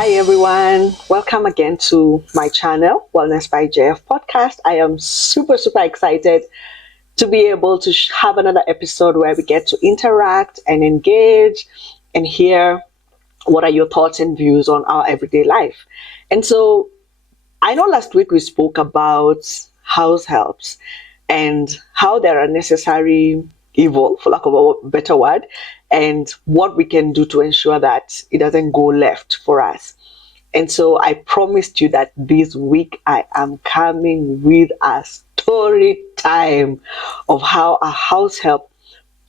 Hi everyone, welcome again to my channel, Wellness by JF Podcast. I am super excited to be able to have another episode where we get to interact and engage and hear what are your thoughts and views on our everyday life. And so I know last week we spoke about house helps and how there are necessary evil, for lack of a better word, and what we can do to ensure that it doesn't go left for us. And so I promised you that this week I am coming with a story time of how a house help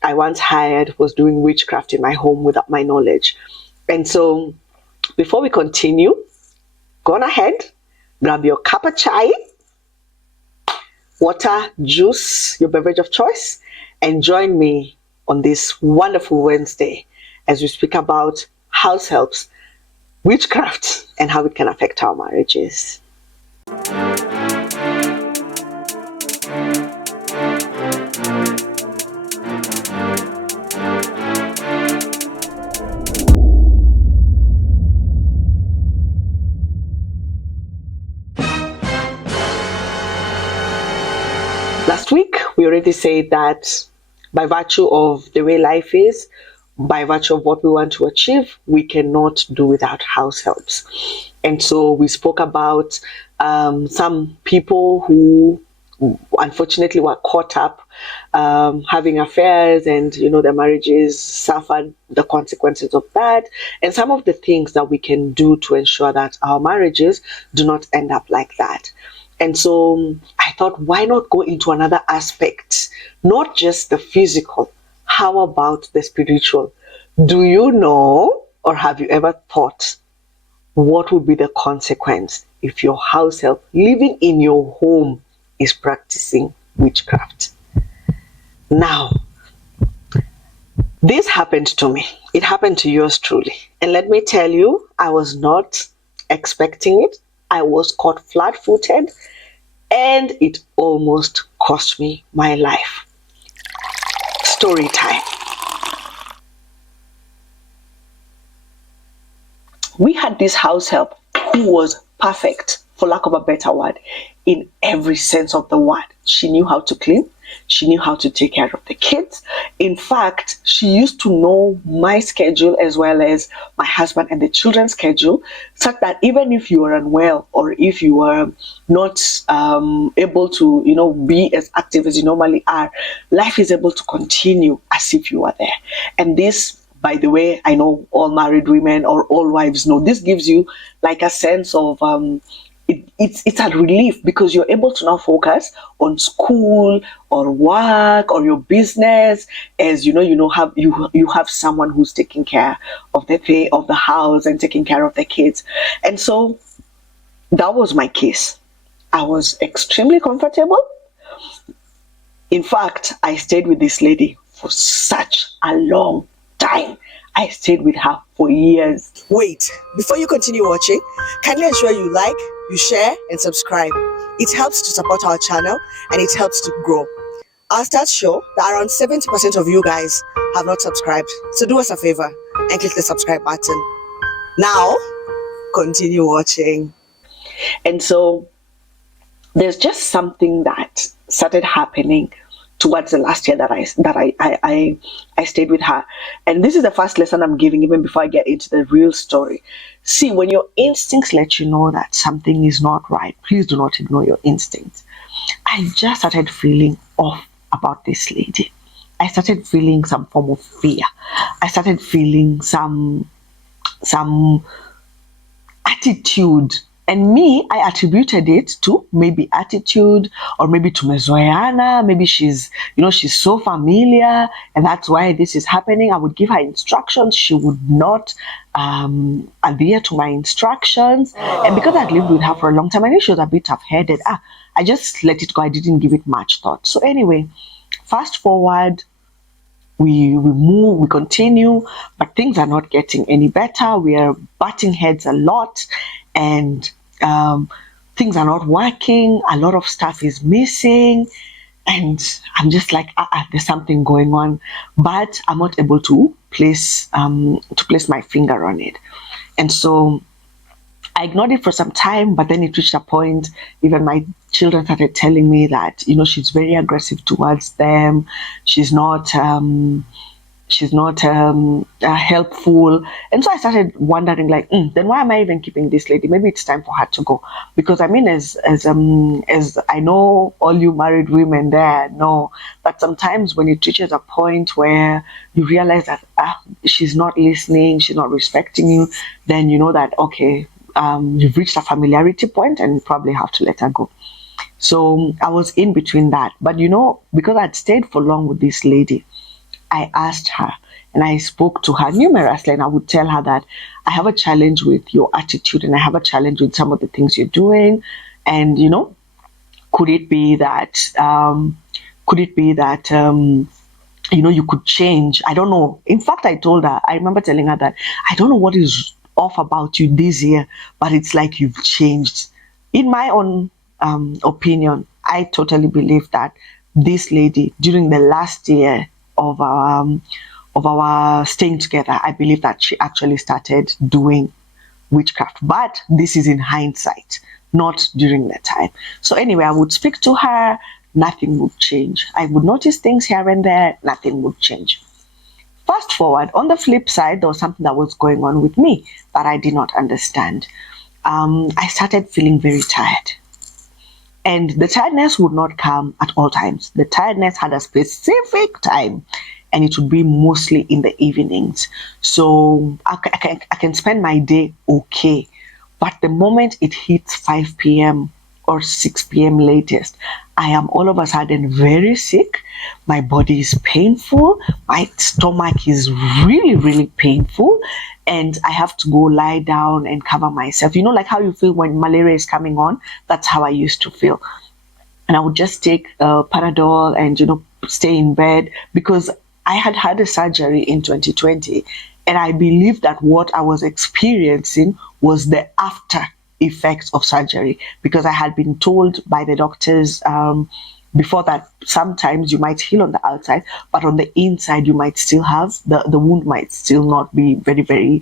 I once hired was doing witchcraft in my home without my knowledge. And so before we continue, go on ahead, grab your cup of chai, water, juice, your beverage of choice, and join me on this wonderful Wednesday as we speak about house helps, witchcraft, and how it can affect our marriages. Last week, we already said that by virtue of the way life is, by virtue of what we want to achieve, we cannot do without house helps. And so we spoke about some people who unfortunately were caught up having affairs, and their marriages suffered the consequences of that, and some of the things that we can do to ensure that our marriages do not end up like that. And so I thought, why not go into another aspect, not just the physical? How about the spiritual? Do you know, or have you ever thought, what would be the consequence if your house help living in your home is practicing witchcraft? Now, this happened to me. It happened to yours truly. And let me tell you, I was not expecting it. I was caught flat-footed, and it almost cost me my life. Story time. We had this house help who was perfect, for lack of a better word, in every sense of the word. She knew how to clean. She knew how to take care of the kids. In fact, she used to know my schedule as well as my husband and the children's schedule, such that even if you were unwell or if you were not able to, be as active as you normally are, life is able to continue as if you were there. And this, by the way, I know all married women or all wives know, this gives you like a sense of it's a relief, because you're able to now focus on school or work or your business, as you have someone who's taking care of the house and taking care of the kids. And so that was my case. I was extremely comfortable. In fact, I stayed with this lady for such a long time. I stayed with her for years. Wait, before you continue watching, kindly ensure you like, you share, and subscribe. It helps to support our channel and it helps to grow. Our stats show that around 70% of you guys have not subscribed. So do us a favor and click the subscribe button. Now, continue watching. And so there's just something that started happening towards the last year that I stayed with her. And this is the first lesson I'm giving, even before I get into the real story. See, when your instincts let you know that something is not right, please do not ignore your instincts. I just started feeling off about this lady. I started feeling some form of fear. I started feeling some attitude. And me, I attributed it to maybe attitude, or maybe to Mezoyana. Maybe she's so familiar, and that's why this is happening. I would give her instructions. She would not adhere to my instructions. And because I'd lived with her for a long time, I knew she was a bit tough-headed. I just let it go. I didn't give it much thought. So anyway, fast forward, we move, we continue, but things are not getting any better. We are butting heads a lot, and things are not working. A lot of stuff is missing, and I'm just like, there's something going on, but I'm not able to place my finger on it. And so I ignored it for some time, but then it reached a point, even my children started telling me that, she's very aggressive towards them. She's not, helpful. And so I started wondering, like, then why am I even keeping this lady? Maybe it's time for her to go. Because I mean, as I know all you married women there know that sometimes when it reaches a point where you realize that she's not listening, she's not respecting you, then you know that, okay, you've reached a familiarity point and you probably have to let her go. So I was in between that. But because I'd stayed for long with this lady, I asked her and I spoke to her numerously, and I would tell her that I have a challenge with your attitude and I have a challenge with some of the things you're doing. And, could it be that, you could change? I don't know. In fact, I remember telling her that I don't know what is off about you this year, but it's like you've changed. In my own opinion, I totally believe that this lady, during the last year of our staying together, I believe that she actually started doing witchcraft. But this is in hindsight, not during that time. So anyway, I would speak to her, nothing would change. I would notice things here and there, nothing would change. Fast forward, on the flip side, there was something that was going on with me that I did not understand. I started feeling very tired. And the tiredness would not come at all times. The tiredness had a specific time, and it would be mostly in the evenings. So I can spend my day okay. But the moment it hits 5 p.m. or 6 p.m. latest, I am all of a sudden very sick. My body is painful. My stomach is really, really painful. And I have to go lie down and cover myself. Like how you feel when malaria is coming on? That's how I used to feel. And I would just take Panadol and, stay in bed, because I had had a surgery in 2020. And I believe that what I was experiencing was the after effects of surgery, because I had been told by the doctors before that sometimes you might heal on the outside, but on the inside you might still have the wound might still not be very, very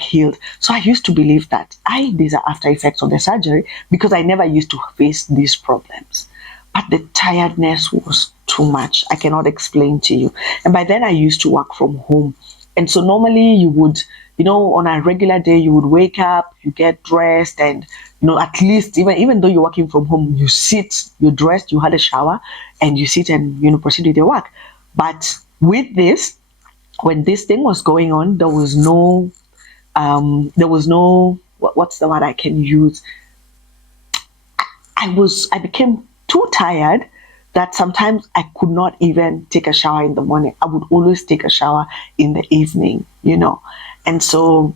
healed. So I used to believe that these are after effects of the surgery, because I never used to face these problems. But the tiredness was too much. I cannot explain to you. And by then I used to work from home. And so normally you would, on a regular day, you would wake up, you get dressed, and, at least even though you're working from home, you sit, you're dressed, you had a shower, and you sit and, proceed with your work. But with this, when this thing was going on, there was no, what's the word I can use? I became too tired that sometimes I could not even take a shower in the morning. I would always take a shower in the evening, And so,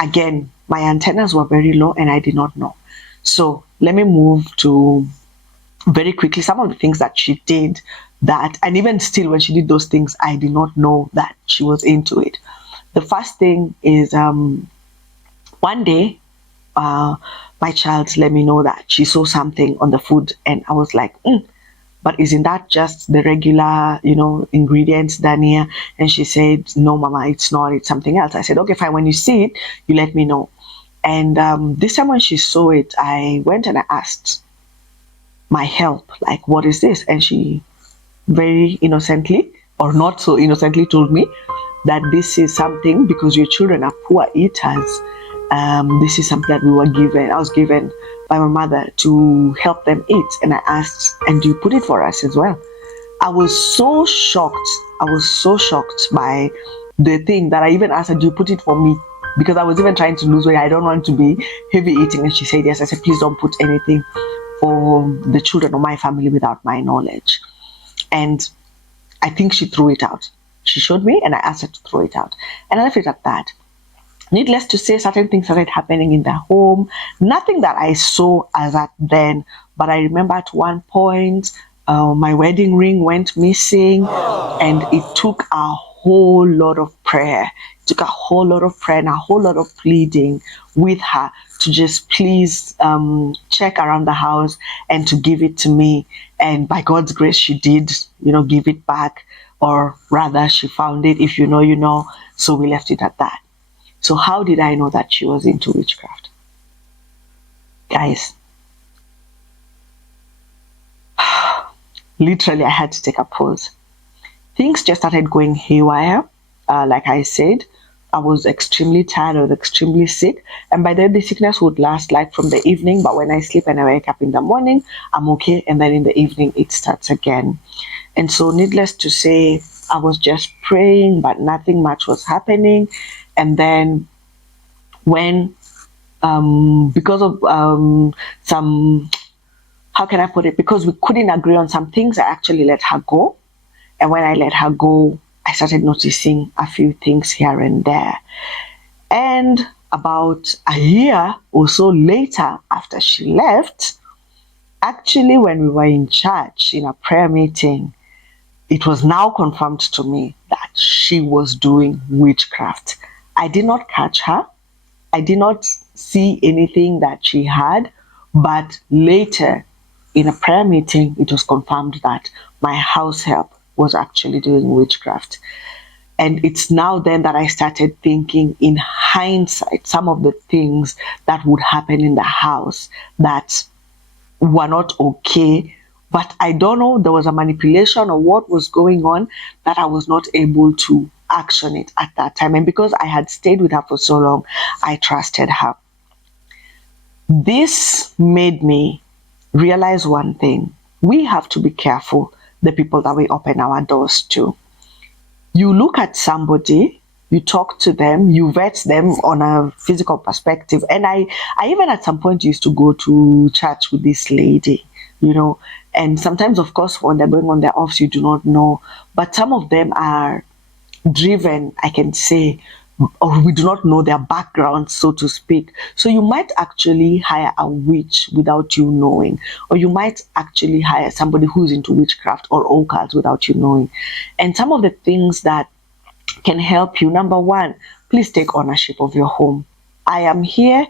again, my antennas were very low and I did not know. So let me move to very quickly some of the things that she did and even still when she did those things, I did not know that she was into it. The first thing is one day, my child let me know that she saw something on the food, and I was like, but isn't that just the regular, ingredients, Dania? And she said, no, Mama, it's not. It's something else. I said, okay, fine. When you see it, you let me know. And this time when she saw it, I went and I asked my help, like, what is this? And she very innocently, or not so innocently, told me that this is something, because your children are poor eaters. This is something that I was given by my mother to help them eat. And I asked, and do you put it for us as well? I was so shocked by the thing that I even asked her, do you put it for me? Because I was even trying to lose weight. I don't want to be heavy eating. And she said yes. I said, please don't put anything for the children or my family without my knowledge. And I think she threw it out. She showed me and I asked her to throw it out. And I left it at that. Needless to say, certain things started happening in the home. Nothing that I saw as at then, but I remember at one point, my wedding ring went missing, and it took a whole lot of prayer. It took a whole lot of prayer and a whole lot of pleading with her to just please check around the house and to give it to me. And by God's grace, she did, give it back, or rather, she found it. If you know, you know. So we left it at that. So how did I know that she was into witchcraft? Guys, literally, I had to take a pause. Things just started going haywire. Like I said, I was extremely tired, I was extremely sick. And by then, the sickness would last like from the evening. But when I sleep and I wake up in the morning, I'm okay. And then in the evening, it starts again. And so, needless to say, I was just praying, but nothing much was happening. And then, when, because of some, how can I put it? Because we couldn't agree on some things, I actually let her go. And when I let her go, I started noticing a few things here and there. And about a year or so later, after she left, actually, when we were in church in a prayer meeting, it was now confirmed to me that she was doing witchcraft. I did not catch her. I did not see anything that she had, but later in a prayer meeting, it was confirmed that my house help was actually doing witchcraft. And it's now then that I started thinking in hindsight some of the things that would happen in the house that were not okay. But I don't know, there was a manipulation or what was going on that I was not able to action it at that time. And because I had stayed with her for so long, I trusted her. This made me realize one thing. We have to be careful the people that we open our doors to. You look at somebody, you talk to them, you vet them on a physical perspective. And I even at some point used to go to church with this lady, and sometimes, of course, when they're going on their offs, you do not know. But some of them are driven, I can say, or we do not know their background, so to speak. So you might actually hire a witch without you knowing, or you might actually hire somebody who's into witchcraft or occult without you knowing. And some of the things that can help you, number one, please take ownership of your home. I am here,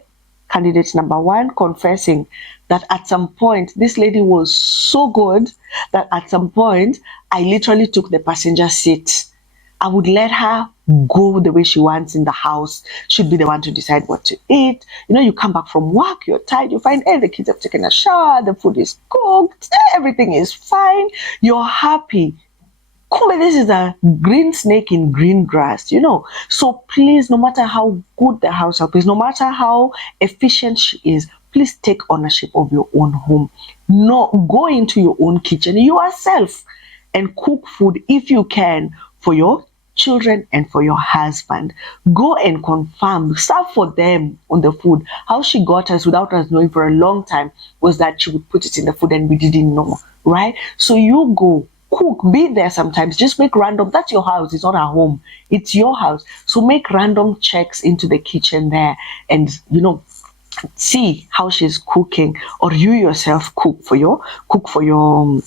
candidate number one, confessing that at some point, this lady was so good that at some point, I literally took the passenger seat. I would let her go the way she wants in the house. She'd be the one to decide what to eat. You come back from work, you're tired, you find, hey, the kids have taken a shower, the food is cooked, everything is fine, you're happy. Kumbe, this is a green snake in green grass, So please, no matter how good the house help is, no matter how efficient she is, please take ownership of your own home. No, go into your own kitchen yourself and cook food if you can for your children and for your husband. Go and confirm, serve for them on the food. How she got us without us knowing for a long time was that she would put it in the food and we didn't know, right? So you go, cook, be there sometimes, just make random, that's your house, it's not her home, it's your house. So make random checks into the kitchen there and, see how she's cooking, or you yourself cook for your own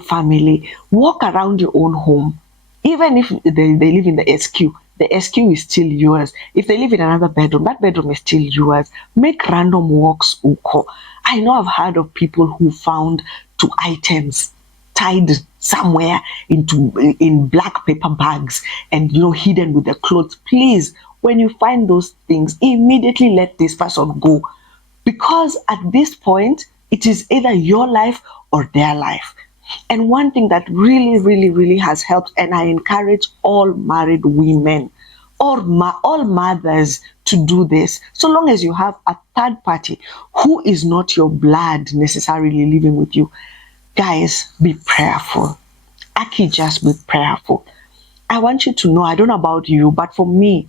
family. Walk around your own home. Even if they live in the SQ is still yours. If they live in another bedroom, that bedroom is still yours. Make random walks, Uko. I know I've heard of people who found 2 items tied somewhere in black paper bags and hidden with the clothes. Please, when you find those things, immediately let this person go. Because at this point, it is either your life or their life. And one thing that really, really, really has helped, and I encourage all married women, all mothers to do this, so long as you have a third party who is not your blood necessarily living with you. Guys, be prayerful. Aki, just be prayerful. I want you to know, I don't know about you, but for me,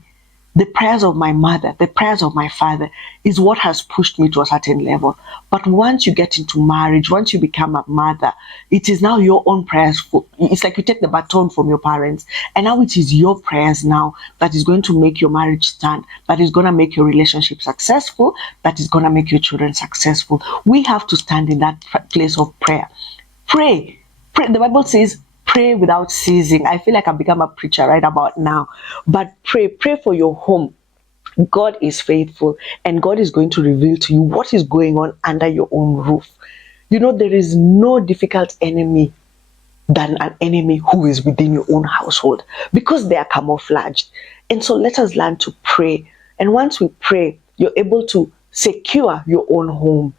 the prayers of my mother, the prayers of my father is what has pushed me to a certain level. But once you get into marriage, once you become a mother, it is now your own prayers. It's like you take the baton from your parents, and now it is your prayers now that is going to make your marriage stand, that is going to make your relationship successful, that is going to make your children successful. We have to stand in that place of prayer. Pray. The Bible says, pray without ceasing. I feel like I've become a preacher right about now. But pray for your home. God is faithful, and God is going to reveal to you what is going on under your own roof. There is no difficult enemy than an enemy who is within your own household, because they are camouflaged. And so let us learn to pray. And once we pray, you're able to secure your own home.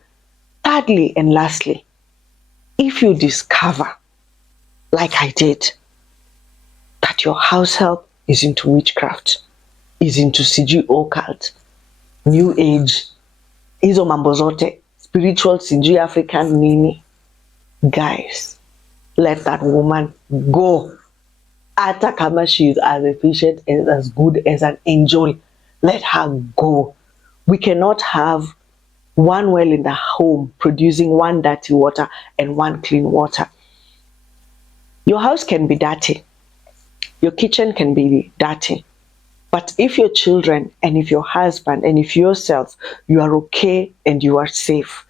Thirdly and lastly, if you discover, like I did, that your house help is into witchcraft, is into CG occult, new age, hizo mambo zote, spiritual CG African nini, guys, let that woman go. Hata kama she is as efficient and as good as an angel, let her go. We cannot have one well in the home producing one dirty water and one clean water. Your house can be dirty, your kitchen can be dirty, but if your children and if your husband and if yourself, you are okay and you are safe,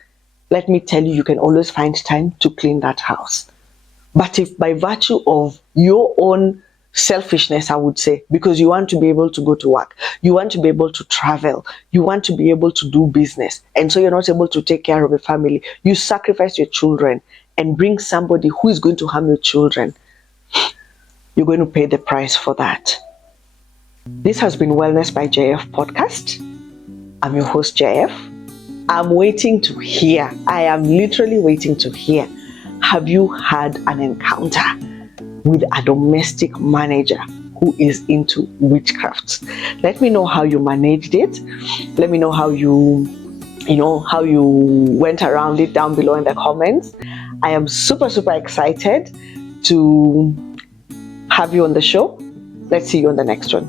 let me tell you, you can always find time to clean that house. But if by virtue of your own selfishness, I would say, because you want to be able to go to work, you want to be able to travel, you want to be able to do business, and so you're not able to take care of a family, you sacrifice your children and bring somebody who is going to harm your children, you're going to pay the price for that. This has been Wellness by JF podcast. I'm your host, JF. I'm waiting to hear. I am literally waiting to hear. Have you had an encounter with a domestic manager who is into witchcraft? Let me know how you managed it. Let me know how you went around it down below in the comments. I am super excited to have you on the show. Let's see you on the next one.